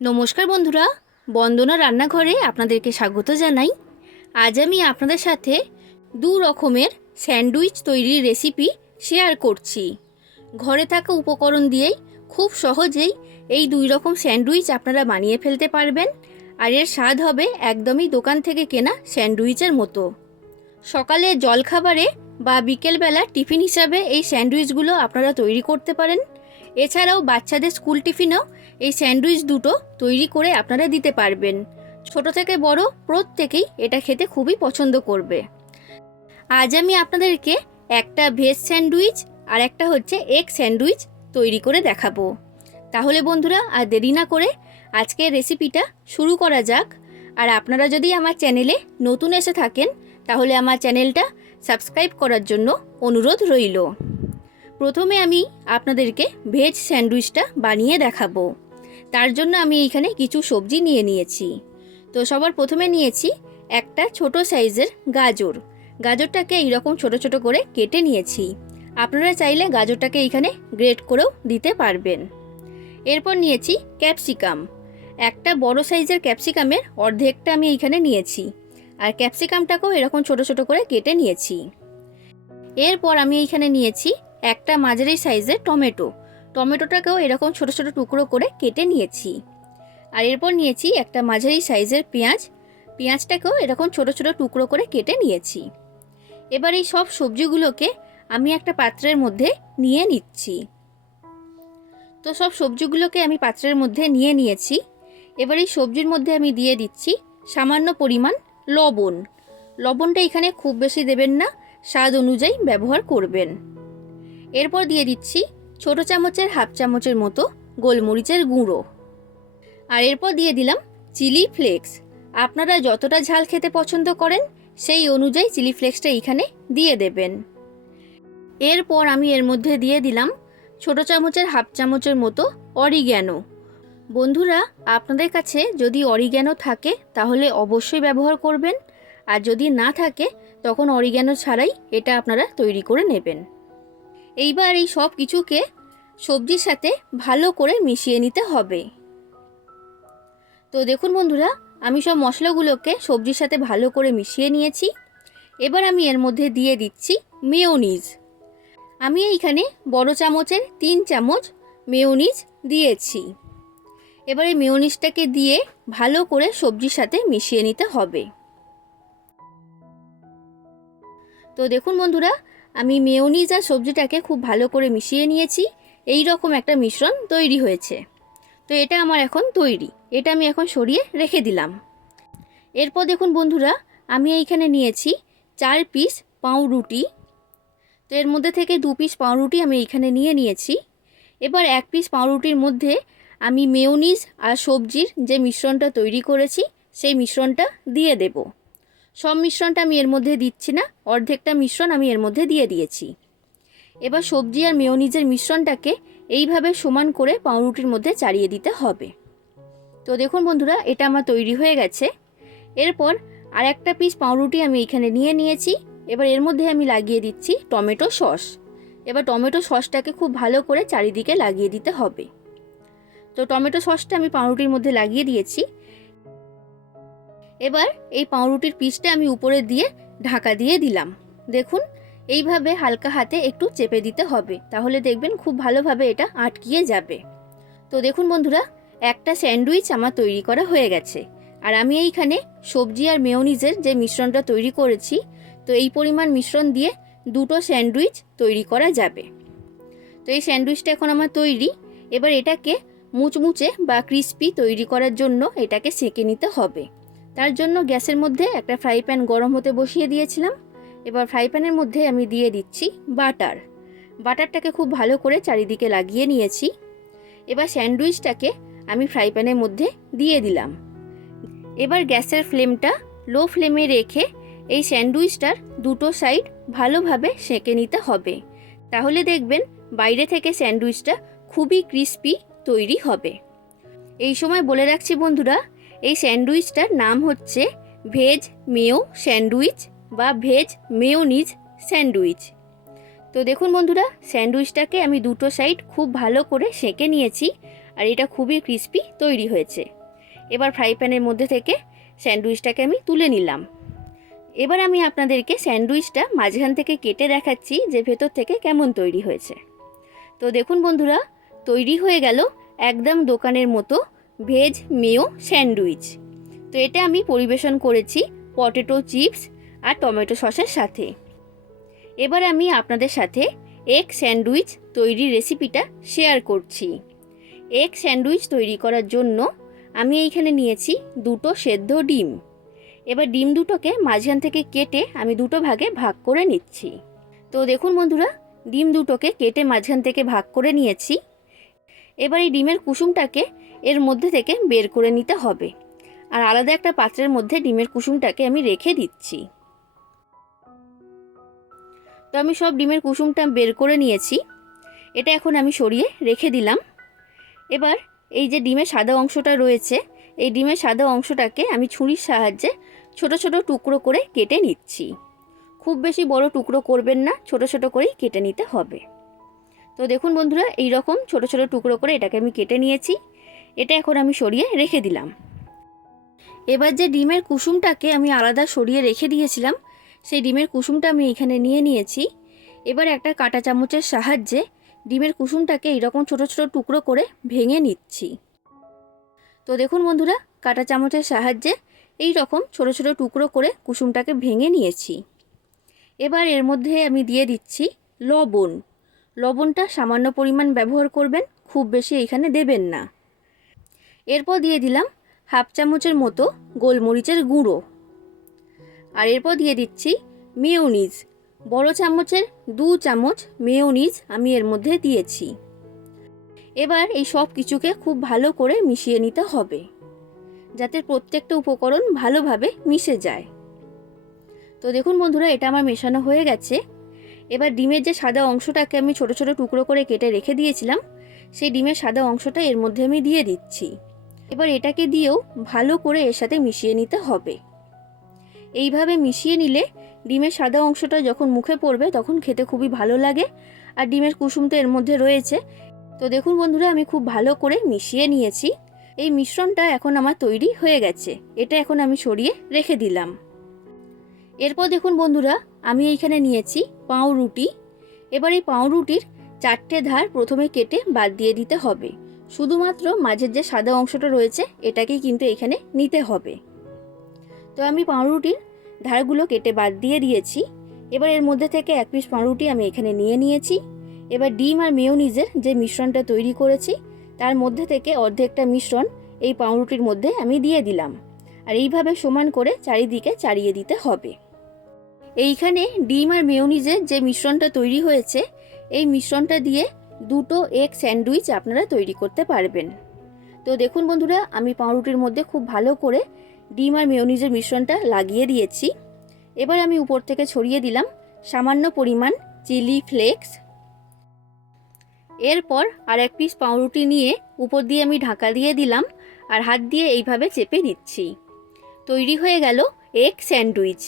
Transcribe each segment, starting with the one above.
নমস্কার বন্ধুরা, বন্দনা রান্নাঘরে আপনাদেরকে স্বাগত জানাই। আজ আমি আপনাদের সাথে দু রকমের স্যান্ডউইচ তৈরির রেসিপি শেয়ার করছি। ঘরে থাকা উপকরণ দিয়েই খুব সহজেই এই দুই রকম স্যান্ডউইচ আপনারা বানিয়ে ফেলতে পারবেন। আর এর স্বাদ হবে একদমই দোকান থেকে কেনা স্যান্ডউইচের মতো। সকালে জলখাবারে বা বিকেলবেলা টিফিন হিসাবে এই স্যান্ডউইচগুলো আপনারা তৈরি করতে পারেন। এছাড়াও বাচ্চাদের স্কুল টিফিনেও এই স্যান্ডউইচ দুটো তৈরি করে আপনারা দিতে পারবেন। ছোট থেকে বড় প্রত্যেকেই এটা খেতে খুবই পছন্দ করবে। আজ আমি আপনাদেরকে একটা ভেজ স্যান্ডউইচ আর একটা হচ্ছে এগ স্যান্ডউইচ তৈরি করে দেখাবো। তাহলে বন্ধুরা আর দেরি না করে আজকের রেসিপিটা শুরু করা যাক। আর আপনারা যদি আমার চ্যানেলে নতুন এসে থাকেন, তাহলে আমার চ্যানেলটা সাবস্ক্রাইব করার জন্য অনুরোধ রইল। প্রথমে আমি আপনাদেরকে ভেজ স্যান্ডউইচটা বানিয়ে দেখাবো। তার জন্য আমি এইখানে কিছু সবজি নিয়ে নিয়েছি। তো সবার প্রথমে নিয়েছি একটা ছোট সাইজের গাজর। গাজরটাকে এইরকম ছোট ছোট করে কেটে নিয়েছি। আপনারা চাইলে গাজরটাকে এইখানে গ্রেট করেও দিতে পারবেন। এরপর নিয়েছি ক্যাপসিকাম। একটা বড় সাইজের ক্যাপসিকামের অর্ধেকটা আমি এইখানে নিয়েছি। আর ক্যাপসিকামটাকেও এরকম ছোট ছোট করে কেটে নিয়েছি। এরপর আমি এইখানে নিয়েছি একটা মাঝারি সাইজের টমেটো। টমেটোটাকেও এরকম ছোট ছোট টুকরো করে কেটে নিয়েছি। আর এরপর নিয়েছি একটা মাঝারি সাইজের পেঁয়াজ। পেঁয়াজটাকেও এরকম ছোট ছোট টুকরো করে কেটে নিয়েছি। এবার এই সব সবজিগুলোকে আমি একটা পাত্রের মধ্যে নিয়ে নিচ্ছি। তো সব সবজিগুলোকে আমি পাত্রের মধ্যে নিয়ে নিয়েছি। এবার এই সবজির মধ্যে আমি দিয়ে দিচ্ছি সামান্য পরিমাণ লবণ। লবণটা এখানে খুব বেশি দেবেন না, স্বাদ অনুযায়ী ব্যবহার করবেন। এরপর দিয়ে দিচ্ছি ছোট চামচের হাফ চামচের মতো গোলমরিচের গুঁড়ো। আর এরপর দিয়ে দিলাম চিলি ফ্লেক্স। আপনারা যতটা ঝাল খেতে পছন্দ করেন, সেই অনুযায়ী চিলি ফ্লেক্সটা এখানে দিয়ে দেবেন। এরপর আমি এর মধ্যে দিয়ে দিলাম ছোট চামচের হাফ চামচের মতো অরিগ্যানো। বন্ধুরা, আপনাদের কাছে যদি অরিগ্যানো থাকে, তাহলে অবশ্যই ব্যবহার করবেন। আর যদি না থাকে, তখন অরিগ্যানো ছাড়াই এটা আপনারা তৈরি করে নেবেন। এইবার এই সব কিছুকে সবজির সাথে ভালো করে মিশিয়ে নিতে হবে। তো দেখুন বন্ধুরা, আমি সব মশলাগুলোকে সবজির সাথে ভালো করে মিশিয়ে নিয়েছি। এবার আমি এর মধ্যে দিয়ে দিচ্ছি মেয়োনিজ। আমি এইখানে বড় চামচের তিন চামচ মেয়োনিজ দিয়েছি। এবার মেয়োনিজটাকে দিয়ে ভালো করে সবজির সাথে মিশিয়ে নিতে হবে। তো দেখুন বন্ধুরা আমি মেয়োনিজ আর সবজিটাকে খুব ভালো করে মিশিয়ে নিয়েছি। এই রকম একটা মিশ্রণ তৈরি হয়েছে। তো এটা আমার এখন তৈরি। এটা আমি এখন সরিয়ে রেখে দিলাম। এরপর দেখুন বন্ধুরা, আমি এইখানে নিয়েছি চার পিস পাউরুটি। তো এর মধ্যে থেকে দু পিস পাউরুটি আমি এইখানে নিয়ে নিয়েছি। এবার এক পিস পাউরুটির মধ্যে আমি মেয়োনিজ আর সবজির যে মিশ্রণটা তৈরি করেছি, সেই মিশ্রণটা দিয়ে দেব। সব মিশ্রণটা আমি এর মধ্যে দিচ্ছি না, অর্ধেকটা মিশ্রণ আমি এর মধ্যে দিয়ে দিয়েছি। এবার সবজি আর মেয়োনিজের মিশ্রণটাকে এইভাবে সমান করে পাউরুটির মধ্যে চাড়িয়ে দিতে হবে। তো দেখুন বন্ধুরা, এটা আমার তৈরি হয়ে গেছে। এরপর আর একটা পিস পাউরুটি আমি এখানে নিয়ে নিয়েছি। এবার এর মধ্যে আমি লাগিয়ে দিচ্ছি টমেটো সস। এবার টমেটো সসটাকে খুব ভালো করে চারিদিকে লাগিয়ে দিতে হবে। তো টমেটো সসটা আমি পাউরুটির মধ্যে লাগিয়ে দিয়েছি। এবার এই পাউরুটির পিসটা আমি উপরে দিয়ে ঢাকা দিয়ে দিলাম। দেখুন, এইভাবে হালকা হাতে একটু চেপে দিতে হবে, তাহলে দেখবেন খুব ভালোভাবে এটা আটকিয়ে যাবে। তো দেখুন বন্ধুরা, একটা স্যান্ডউইচ আমার তৈরি করা হয়ে গেছে। আর আমি এইখানে সবজি আর মেয়োনিজের যে মিশ্রণটা তৈরি করেছি, তো এই পরিমাণ মিশ্রণ দিয়ে দুটো স্যান্ডউইচ তৈরি করা যাবে। তো এই স্যান্ডউইচটা এখন আমার তৈরি। এবার এটাকে মুচমুচে বা ক্রিস্পি তৈরি করার জন্য এটাকে সেঁকে নিতে হবে। তার জন্য গ্যাসের মধ্যে একটা ফ্রাই প্যান গরম হতে বসিয়ে দিয়েছিলাম। এবার ফ্রাই প্যানের মধ্যে আমি দিয়ে দিচ্ছি বাটার। বাটারটাকে খুব ভালো করে চারিদিকে লাগিয়ে নিয়েছি। এবার স্যান্ডউইচটাকে আমি ফ্রাই প্যানের মধ্যে দিয়ে দিলাম। এবার গ্যাসের ফ্লেমটা লো ফ্লেমে রেখে এই স্যান্ডউইচটার দুটো সাইড ভালোভাবে সেঁকে নিতে হবে। তাহলে দেখবেন বাইরে থেকে স্যান্ডউইচটা খুবই ক্রিস্পি তৈরি হবে। এই সময় বলে রাখছি বন্ধুরা এই স্যান্ডউইচটার নাম হচ্ছে ভেজ মেয়ো স্যান্ডউইচ বা ভেজ মেয়োনিজ স্যান্ডউইচ। তো দেখুন বন্ধুরা, স্যান্ডউইচটাকে আমি দুটো সাইড খুব ভালো করে সেঁকে নিয়েছি আর এটা খুবই ক্রিস্পি তৈরি হয়েছে। এবার ফ্রাই প্যানের মধ্যে থেকে স্যান্ডউইচটাকে আমি তুলে নিলাম। এবার আমি আপনাদেরকে স্যান্ডউইচটা মাঝখান থেকে কেটে দেখাচ্ছি যে ভেতর থেকে কেমন তৈরি হয়েছে। তো দেখুন বন্ধুরা, তৈরি হয়ে গেল একদম দোকানের মতো ভেজ মেও স্যান্ডউইচ। তো এটা আমি পরিবেশন করেছি পটেটো চিপস আর টমেটো সসের সাথে। এবার আমি আপনাদের সাথে এগ স্যান্ডউইচ তৈরির রেসিপিটা শেয়ার করছি। এগ স্যান্ডউইচ তৈরি করার জন্য আমি এইখানে নিয়েছি দুটো সেদ্ধ ডিম। এবার ডিম দুটোকে মাঝখান থেকে কেটে আমি দুটো ভাগে ভাগ করে নিচ্ছি। তো দেখুন বন্ধুরা, ডিম দুটোকে কেটে মাঝখান থেকে ভাগ করে নিয়েছি। এবার এই ডিমের কুসুমটাকে এর মধ্যে থেকে বের করে নিতে হবে। আর আলাদা একটা পাত্রের মধ্যে ডিমের কুসুমটাকে আমি রেখে দিচ্ছি। তো আমি সব ডিমের কুসুমটা বের করে নিয়েছি। এটা এখন আমি সরিয়ে রেখে দিলাম। এবার এই যে ডিমের সাদা অংশটা রয়েছে, এই ডিমের সাদা অংশটাকে আমি ছুরির সাহায্যে ছোট ছোট টুকরো করে কেটে নিচ্ছি। খুব বেশি বড় টুকরো করবেন না, ছোট ছোট করেই কেটে নিতে হবে। তো দেখুন বন্ধুরা এই রকম ছোট ছোট টুকরো করে এটাকে আমি কেটে নিয়েছি। এটা এখন আমি সরিয়ে রেখে দিলাম। এবার যে ডিমের কুসুমটাকে আমি আলাদা সরিয়ে রেখে দিয়েছিলাম, সেই ডিমের কুসুমটা আমি এখানে নিয়ে নিয়েছি। এবার একটা কাঁটা চামচের সাহায্যে ডিমের কুসুমটাকে এইরকম ছোট ছোট টুকরো করে ভেঙে নিচ্ছি। তো দেখুন বন্ধুরা, কাঁটা চামচের সাহায্যে এই রকম ছোট ছোট টুকরো করে কুসুমটাকে ভেঙে নিয়েছি। এবার এর মধ্যে আমি দিয়ে দিচ্ছি লবণ। লবণটা সামান্য পরিমাণ ব্যবহার করবেন, খুব বেশি এখানে দেবেন না। এরপর দিয়ে দিলাম হাফ চামচের মতো গোলমরিচের গুঁড়ো। আর এরপর দিয়ে দিচ্ছি মেয়োনিজ। বড় চামচের দু চামচ মেয়োনিজ আমি এর মধ্যে দিয়েছি। এবার এই সব কিছুকে খুব ভালো করে মিশিয়ে নিতে হবে, যাতে প্রত্যেকটা উপকরণ ভালোভাবে মিশে যায়। তো দেখুন বন্ধুরা, এটা আমার মেশানো হয়ে গেছে। এবার ডিমের যে সাদা অংশটাকে আমি ছোট ছোট টুকরো করে কেটে রেখে দিয়েছিলাম, সেই ডিমের সাদা অংশটা এর মধ্যে আমি দিয়ে দিচ্ছি। এবার এটাকে দিয়েও ভালো করে এর সাথে মিশিয়ে নিতে হবে। এইভাবে মিশিয়ে নিলে ডিমের সাদা অংশটা যখন মুখে পড়বে তখন খেতে খুবই ভালো লাগে আর ডিমের কুসুম তো এর মধ্যে রয়েছে। তো দেখুন বন্ধুরা, আমি খুব ভালো করে মিশিয়ে নিয়েছি। এই মিশ্রণটা এখন আমার তৈরি হয়ে গেছে। এটা এখন আমি সরিয়ে রেখে দিলাম। এরপর দেখুন বন্ধুরা, আমি এইখানে নিয়েছি পাউরুটি। এবার এই পাউরুটির চারটে ধার প্রথমে কেটে বাদ দিয়ে দিতে হবে। শুধুমাত্র মাঝের যে সাদা অংশটা রয়েছে এটাকেই কিন্তু এখানে নিতে হবে। তো আমি পাউরুটির ধারগুলো কেটে বাদ দিয়ে দিয়েছি। এবার এর মধ্যে থেকে এক পিস পাউরুটি আমি এখানে নিয়ে নিয়েছি। এবার ডিম আর মেয়োনিজের যে মিশ্রণটা তৈরি করেছি, তার মধ্যে থেকে অর্ধেকটা মিশ্রণ এই পাউরুটির মধ্যে আমি দিয়ে দিলাম। আর এইভাবে সমান করে চারিদিকে চারিয়ে দিতে হবে। এইখানে ডিম আর মেয়োনিজের যে মিশ্রণটা তৈরি হয়েছে, এই মিশ্রণটা দিয়ে দুটো এগ স্যান্ডউইচ আপনারা তৈরি করতে পারবেন। তো দেখুন বন্ধুরা, আমি পাউরুটির মধ্যে খুব ভালো করে ডিম আর মেয়োনিজের মিশ্রণটা লাগিয়ে দিয়েছি। এবার আমি উপর থেকে ছড়িয়ে দিলাম সামান্য পরিমাণ চিলি ফ্লেক্স। এরপর আর এক পিস পাউরুটি নিয়ে উপর দিয়ে আমি ঢাকা দিয়ে দিলাম আর হাত দিয়ে এইভাবে চেপে দিচ্ছি তৈরি হয়ে গেল এগ স্যান্ডউইচ।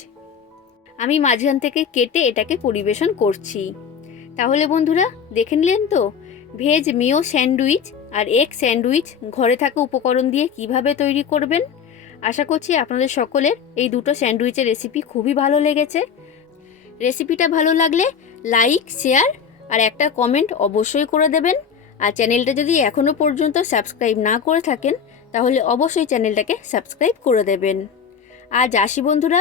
আমি মাঝখান থেকে কেটে এটাকে পরিবেশন করছি। তাহলে বন্ধুরা, দেখে নিলেন তো? ভেজ মেও স্যান্ডউইচ আর এগ স্যান্ডউইচ ঘরে থাকা উপকরণ দিয়ে কীভাবে তৈরি করবেন? আশা করছি আপনাদের সকলের এই দুটো স্যান্ডউইচের রেসিপি খুবই ভালো লেগেছে। রেসিপিটা ভালো লাগলে লাইক, শেয়ার আর একটা কমেন্ট অবশ্যই করে দেবেন। আর চ্যানেলটা যদি এখনও পর্যন্ত সাবস্ক্রাইব না করে থাকেন, তাহলে অবশ্যই চ্যানেলটাকে সাবস্ক্রাইব করে দেবেন। আজ আসি বন্ধুরা